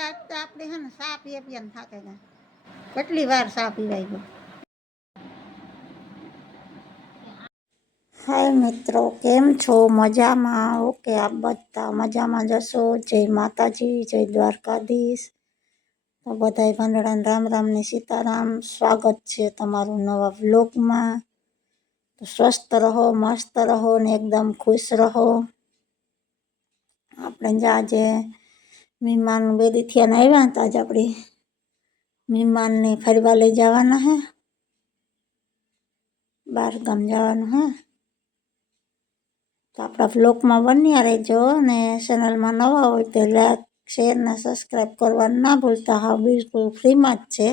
આજ તો આપણે હે ને સા પીએ પીએ ને થાકે ગયા કેટલી વાર સા પીવાય હાય મિત્રો, કેમ છો? મજામાં? ઓકે, આપ બધા મજામાં જશો જય માતાજી, જય દ્વારકાધીશ. તો બધાય ભંડળાને રામ રામ ને સીતારામ. સ્વાગત છે તમારું નવા વ્લોગમાં. તો સ્વસ્થ રહો, મસ્ત રહો ને એકદમ ખુશ રહો. આપણે આજે મહેમાન બે દિથિયાને આવ્યા હતા આજે આપણે મહેમાનને ફરવા લઈ જવાના હે. બહાર ગામ જવાનું હે. તો આપણા બ્લોકમાં બન્યા રહેજો ને ચેનલમાં નવા હોય તો લાઈક શેર ને સબસ્ક્રાઈબ કરવાનું ના ભૂલતા. હા, બિલકુલ ફ્રીમાં જ છે.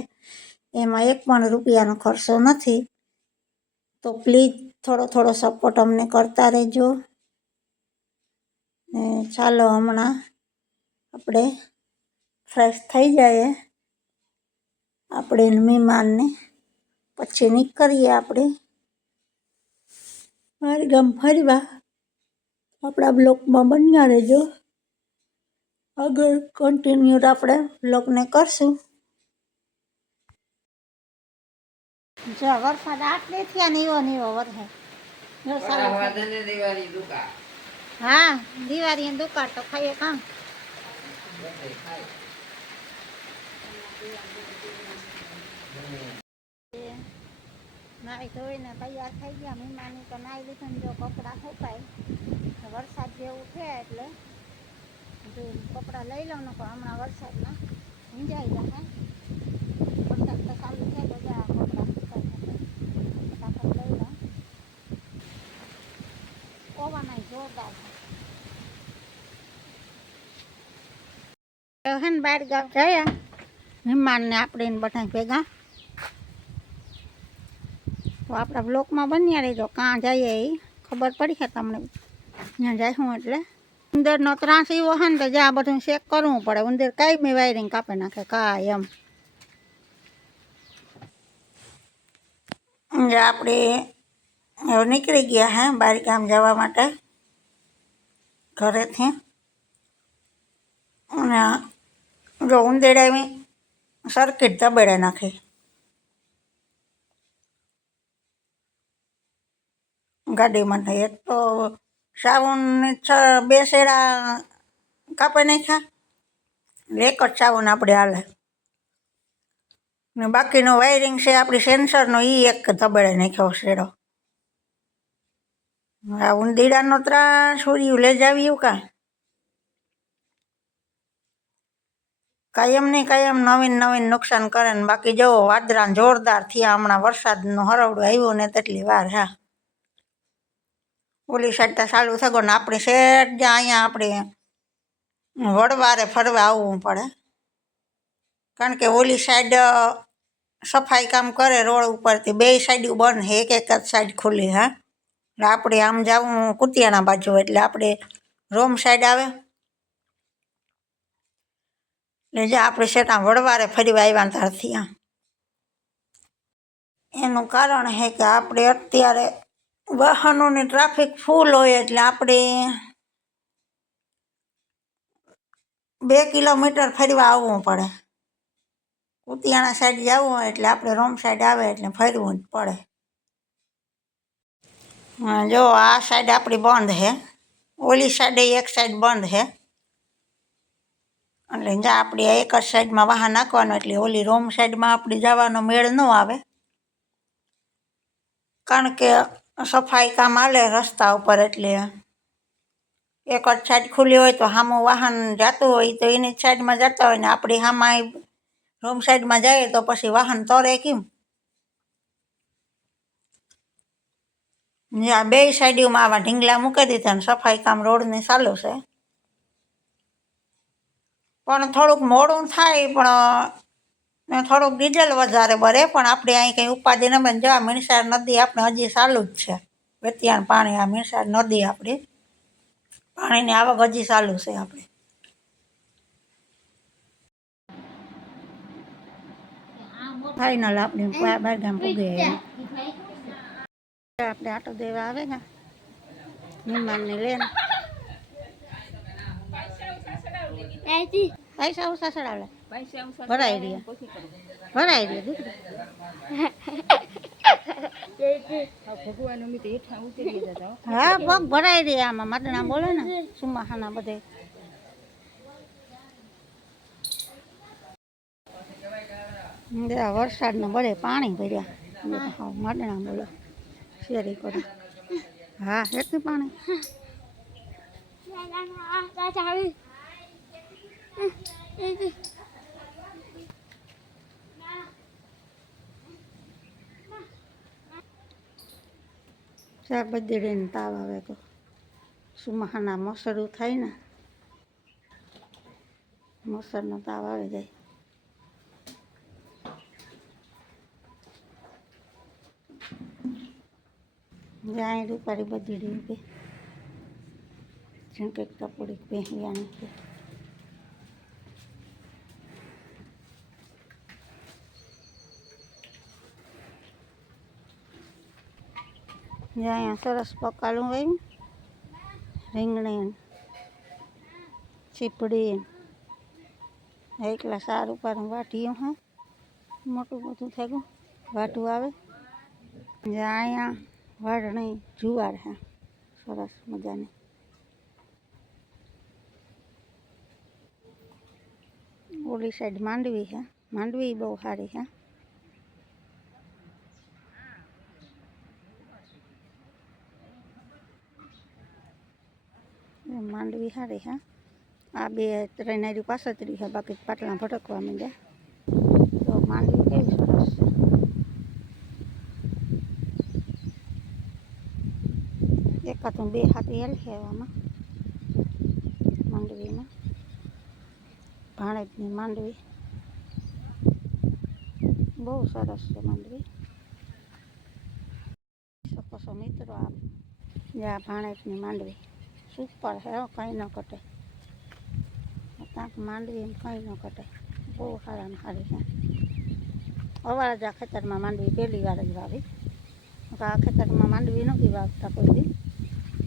એમાં એક પણ રૂપિયાનો ખર્ચો નથી. તો પ્લીઝ થોડો થોડો સપોર્ટ અમને કરતા રહેજો. ને ચાલો હમણાં આપણે ફ્રેશ થઈ જાય આપણે મહેમાનને પછી નીકળીએ આપણે. મારી ગામ ફરવા. આપણા બ્લોકમાં બન્યા રહેજો. આગળ કન્ટિન્યુ આપણે બ્લોકને કરશું. જો વરસાદ આટલે થયા ને એવો ને એવો વરસાદ હા દિવાળી દુકાળ તો ખાઈએ કામ. નાઈ ધોઈને તૈયાર થઈ ગયા મહેમાની તો નાઈ લીધું જો કપડાં સુકાય વરસાદ જેવું છે એટલે જો કપડાં લઈ લઉં ને પણ હમણાં વરસાદમાં ભીંજાઈ જશે વરસાદ તો ચાલુ છે બધા કપડાં ફટાફટ લઈ લઉં પવન જોરદાર હે ને બાર ગામ ગયા મહેમાનને આપણે બધા ભેગા. તો આપણા બ્લોકમાં બન્યા રહેજો. કાં જઈએ એ ખબર પડી છે તમને? ત્યાં જાય હું એટલે. ઉંદરનો ત્રાસ એવો છે ને તો જ્યાં બધું ચેક કરવું પડે. ઉંદર કાંઈ બી વાયરિંગ કાપી નાખે, કાંઈ એમ. આપણે હવે નીકળી ગયા હે બારી ગામ જવા માટે. ઘરેથી. અને જો ઉંદેડા સર્કિટ દબેડે નાખી. ગાડીમાં એક તો સાવન છ, બે શેડા કાપી નાખ્યા. એક જ સાવન આપણે હાલે. ને બાકીનું વાયરિંગ છે આપણી સેન્સરનો એ એક ધબડે નાખ્યો શેડો. આ ઊંધીડાનો ત્રાસ લઈ આવ્યું કાં કાયમ નહીં કાયમ નવીન નવીન નુકસાન કરે ને બાકી જવો વાદરા જોરદાર થયા હમણાં વરસાદનો હરવડો આવ્યો ને તેટલી વાર, હા. ઓલી સાઈડ તો ચાલુ થયો ને આપણી શેઠ જ્યાં અહીંયા આપણે વડવારે ફરવા આવવું પડે. કારણ કે ઓલી સાઈડ સફાઈ કામ કરે રોડ ઉપરથી, બે સાઈડ બંધ એક એક જ સાઈડ ખુલ્લી, હા. એટલે આપણે આમ જવું કુતિયાણા બાજુ, એટલે આપણે રોમ સાઈડ આવે. એટલે જે આપણે શેટા વડવારે ફરવા આવ્યા ત્યારથી આ. એનું કારણ છે કે આપણે અત્યારે વાહનોની ટ્રાફિક ફૂલ હોય એટલે આપણે બે કિલોમીટર ફરવા આવવું પડે. કુતિયાણા સાઈડ જવું હોય એટલે આપણે રોમ સાઈડ આવે એટલે ફરવું જ પડે. જો આ સાઈડ આપણી બંધ છે ઓલી સાઈડે એક સાઈડ બંધ છે એટલે જ્યાં આપણે એક જ સાઈડમાં વાહન નાખવાનું એટલે ઓલી રોમ સાઈડમાં આપણે જવાનો મેળ ન આવે. કારણ કે સફાઈ કામ હાલે રસ્તા ઉપર એટલે. એક જ સાઈડ ખુલ્લી હોય તો સામું વાહન જતું હોય તો એની જ સાઈડમાં જતા હોય ને આપણી સામા રોમ સાઈડમાં જઈએ તો પછી વાહન તરે કેમ? જ્યાં બે સાઈડમાં આવા ઢીંગલા મૂકી દીધા ને સફાઈ કામ રોડની ચાલુ છે. પણ થોડુંક મોડું થાય, પણ થોડુંક ડીઝલ વધારે ભરે પણ આપણે અહીં કંઈ ઉપાધિ ન બને. જો મીણસાર નદી આપણે હજી ચાલુ જ છે. વેતિયાણ પાણી, આ મીણસાર નદી આપણી. પાણીની આવક હજી ચાલુ છે આપણે. ફાઇનલ આપણે બાર ગામ પૂગે આપણે આટો દેવા આવે ને મહેમાનને લઈને. પૈસા ઓછા ચડાવે ભરાઈ રહ્યા. પછી કરું. ભરાઈ ગયો દીકરી હા પગ ભરાઈ રહ્યા આમાં માટણા બોલે ને સુમાહાના બધે વરસાદને બળે પાણી ભર્યા હા માટણા બોલે શેરી કરી હા એટલું પાણી શાક બધી તાવ આવે તો સુમાહાના મસરું થાય ને, મસરનો તાવ આવી જાય. જાય રૂપારી બધી જેમ કે કપડી પહેરવાની જ્યાં અહીંયા સરસ પકાલું હોય રીંગણી ચીપડી એકલા સાર ઉપર વાટીયું હા મોટું બધું થઈ ગયું વાટું આવે જ્યાં અહીંયા વાઢણી જુવાર હે સરસ મજાની ઓલી સાઈડ માંડવી છે માંડવી બહુ સારી છે એ માંડવી સારી હા. આ બે ત્રણેરી પાસતરી છે બાકી પાટલા ભટકવા માંડ્યા. તો માંડવી કેવી સરસ છે. એકાતું બે હાથી હેલ છે એવામાં માંડવીમાં. ભાણેજની માંડવી. બહુ સરસ છે માંડવી. શકો મિત્રો, આ જ્યાં ભાણેજની માંડવી. સુપર હે, કંઈ ન ઘટે. કાંક માંડવી કંઈ ન ઘટે. બહુ સારા સારી છે. અવાજ આ ખેતરમાં માંડવી પહેલી વાર જ વાવી. આ ખેતરમાં માંડવી નથી વાવતા કોઈ બી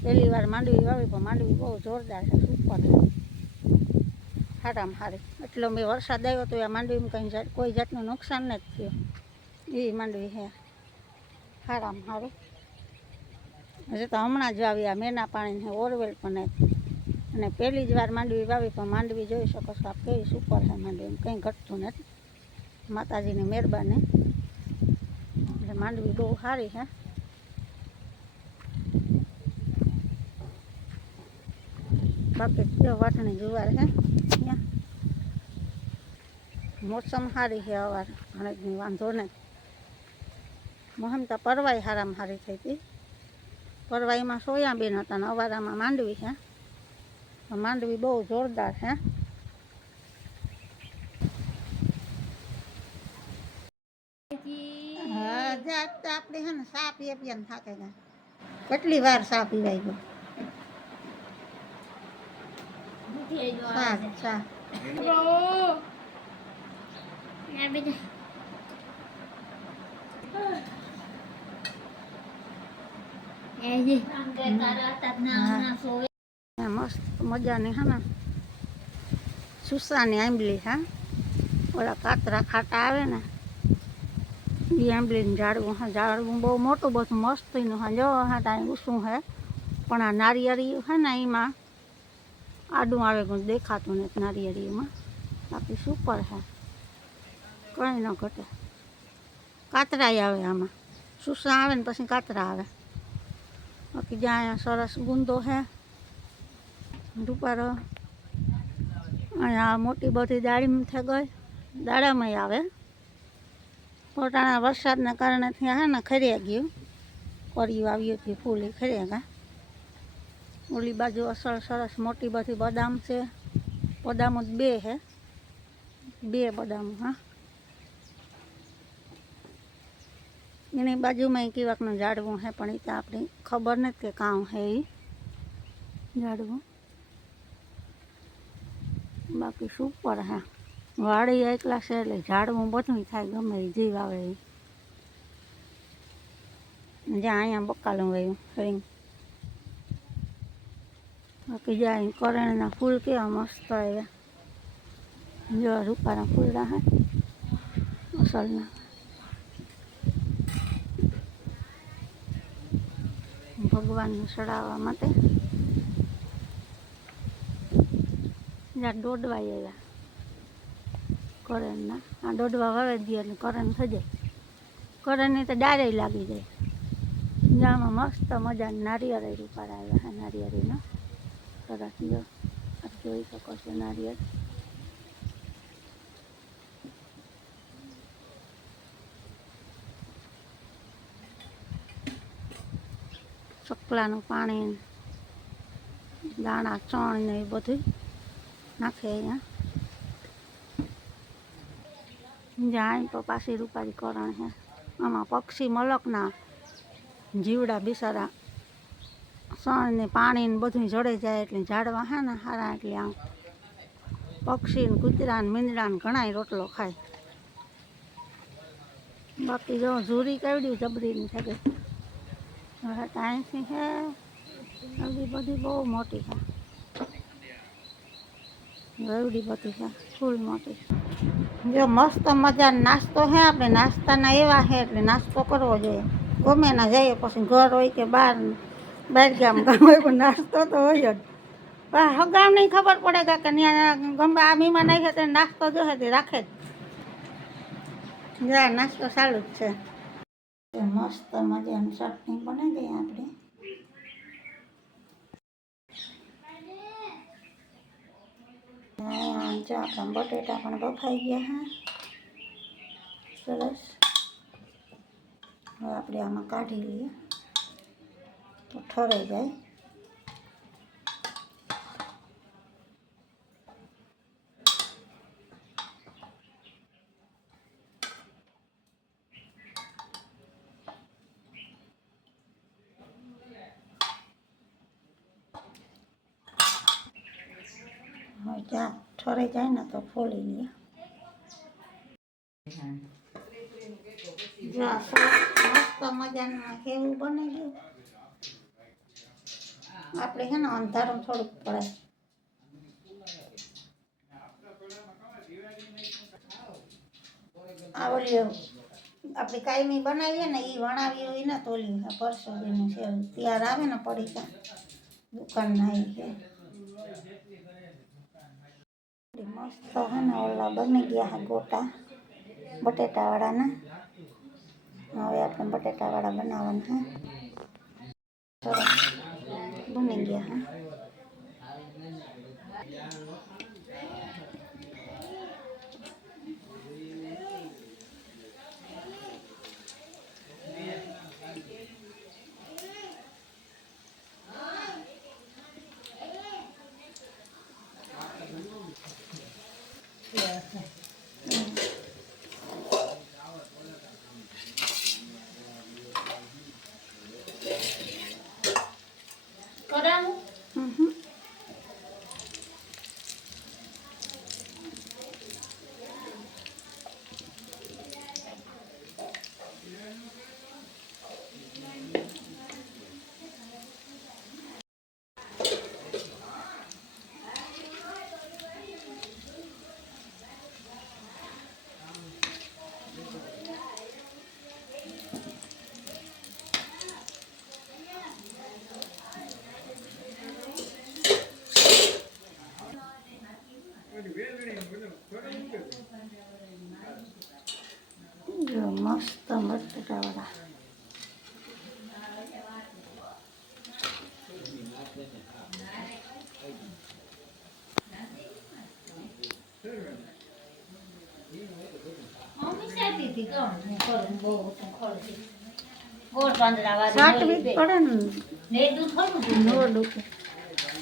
પહેલી વાર માંડવી વાવી, પણ માંડવી બહુ જોરદાર છે, સુપર છે. સારામાં સારી એટલો મેં વરસાદ આવ્યો તો આ માંડવીમાં કંઈ કોઈ જાતનું નુકસાન નથી થયું. એ માંડવી હે. સારામાં સારું હજી તો હમણાં જ વાવી આ મેના પાણીને ઓરવેલ પણ નથી અને પહેલી જ વાર માંડવી વાવી, પણ માંડવી જોઈ શકો છો આપ કેવી સુપર છે માંડવી કંઈ ઘટતું નથી. માતાજીની મહેરબાની. એટલે માંડવી બહુ સારી છે. બાકી જો વાટણી જુવાર છે? ત્યાં મોસમ સારી છે અવાર ઘણી વાંધો નહીં મહમતા પરવાય હારામાં સારી થઈ હતી. પરવાઈમાં સોયાબીન હતા ને અવારામાં માંડવી છે. માંડવી બહુ જોરદાર છે. હા, જાત આપણે છે ને સા પીએ પીએ ને થાકે કેટલી વાર સા પીવાય ગયો. સા મસ્ત મજાની, હે ને. સુસાની આંબલી, હા. ઓલા કાતરા ખાટા આવે ને. એ આંબલીનું ઝાડવું, હા, ઝાડવું બહુ મોટું, બધું મસ્તીનું, હા, જો, હા, ત્યાં ઊંચું હે. પણ આ નારિયેળી હે ને એમાં આડું આવે, પણ દેખાતું નથી નારિયેળીમાં બાકી સુપર હે. કંઈ ન ઘટે. કાતરાય આવે આમાં. સુસા આવે ને પછી કાતરા આવે. બાકી જ્યાં સરસ ગુંદો છે રૂપારો અહીંયા મોટી બધી દાળી થઈ ગઈ. દાડામાં આવે. પોતાના વરસાદના કારણે ત્યાં હે ને ખરી ગયું. કર્યું આવ્યું હતું ફૂલ એ ખરી ગયા ઓલી બાજુ અસર સરસ મોટી બધી બદામ છે. બદામ જ બે છે બે બદામ, હા. એની બાજુમાં કેવાકનું ઝાડવું હે, પણ એ તો આપણી ખબર નથી કે કાં હે એ ઝાડવું. બાકી સુપર હે. વાડી એકલા છે એટલે ઝાડવું બધું થાય, ગમે એ જીવ આવે એ જ્યાં અહીંયા બકાલું વયું, રીંગ. બાકી જ્યાં કરેણના ફૂલ કેવા મસ્ત આવ્યા. જો રૂપાના ફૂલડા હે, અસલના. ભગવાનને ચડાવવા માટે જ્યાં દોડવા આવ્યા. કરણના. આ દોડવા વાવે દે એટલે કરણ થઈ કરણની તો ડારે લાગી જાય. જ્યાંમાં મસ્ત મજા નારિયેળ રૂપાડા આવ્યા નારિયેળીનો. સરસ જોઈ શકો છો નારિયેળ. ચકલાનું પાણી, દાણા, ચણ ને એ બધું નાખે અહીંયા. જાય તો પાછી રૂપારી કરણ છે. આમાં પક્ષી મલકના જીવડા બિસારા સણ ને પાણી ને બધું જડે જાય એટલે ઝાડવા હે ને સારા એટલે આમ પક્ષી ને કૂતરા ને મીંદડા ને ઘણાય રોટલો ખાય. બાકી જો ઝૂરી કેવડી જબરીની থাকে હવે ટાઈમથી હે? એવડી બધી બહુ મોટી છે. એવડી બધી છે, ફૂલ મોટી જો મસ્ત મજાનો નાસ્તો હે આપણે, નાસ્તાના એવા હે એટલે નાસ્તો કરવો જોઈએ. ગમે ના જઈએ, પછી ઘર હોય કે બહાર બહાર ગામ ગામ હોય પણ નાસ્તો તો હોય જ. પણ હગામ નહીં ખબર પડે કે ત્યાં ગમે આ મીમાં નાખે તો નાસ્તો જોશે તે રાખે જ. જા નાસ્તો સારું જ છે. તો મસ્ત મજાની ચટણી બનાવી દઈએ આપણે. જો આપણા બટેટા પણ બફાઈ ગયા હા. સરસ. હવે આપણે આમાં કાઢી લઈએ. તો ઠરાઈ જાય હવે જ્યાં જાય ને તો ફોલી લે. મસ્ત મજાનું કેવું બને ગયું આપણે છે ને અંધારું થોડુંક પડે. આ ઓલી આપણે કાયમી બનાવીએ ને એ વણાવી હોય ને તોલી પરસો છે ત્યાર આવે ને પડીકા દુકાનના એ છે મસ્ત હે ને ઓલા બની ગયા હા ગોટા, બટેટાવાળાના. હવે આપણે બટેટાવાળા બનાવવાના હા. બની ગયા હે. 对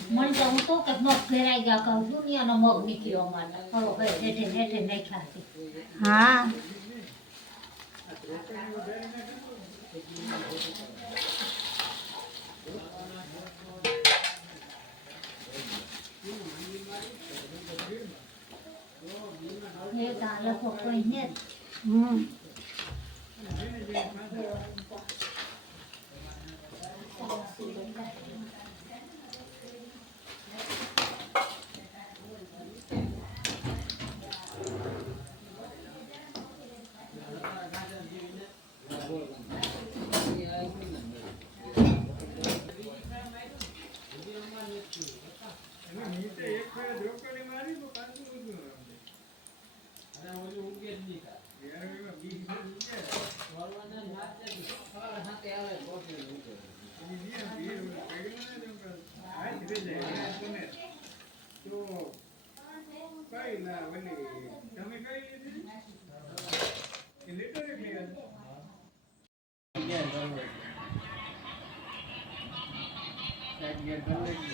મને તો હું તો કે મગ ફેરાઈ ગયા કહું દુનિયાનો મગ નીકળ્યો અમારે. થોડો ભાઈ હેઠે હેઠે નાખ્યા છે. હા. એ લખો કોઈ ને નીચે એક Yeah, don't worry. That you're going to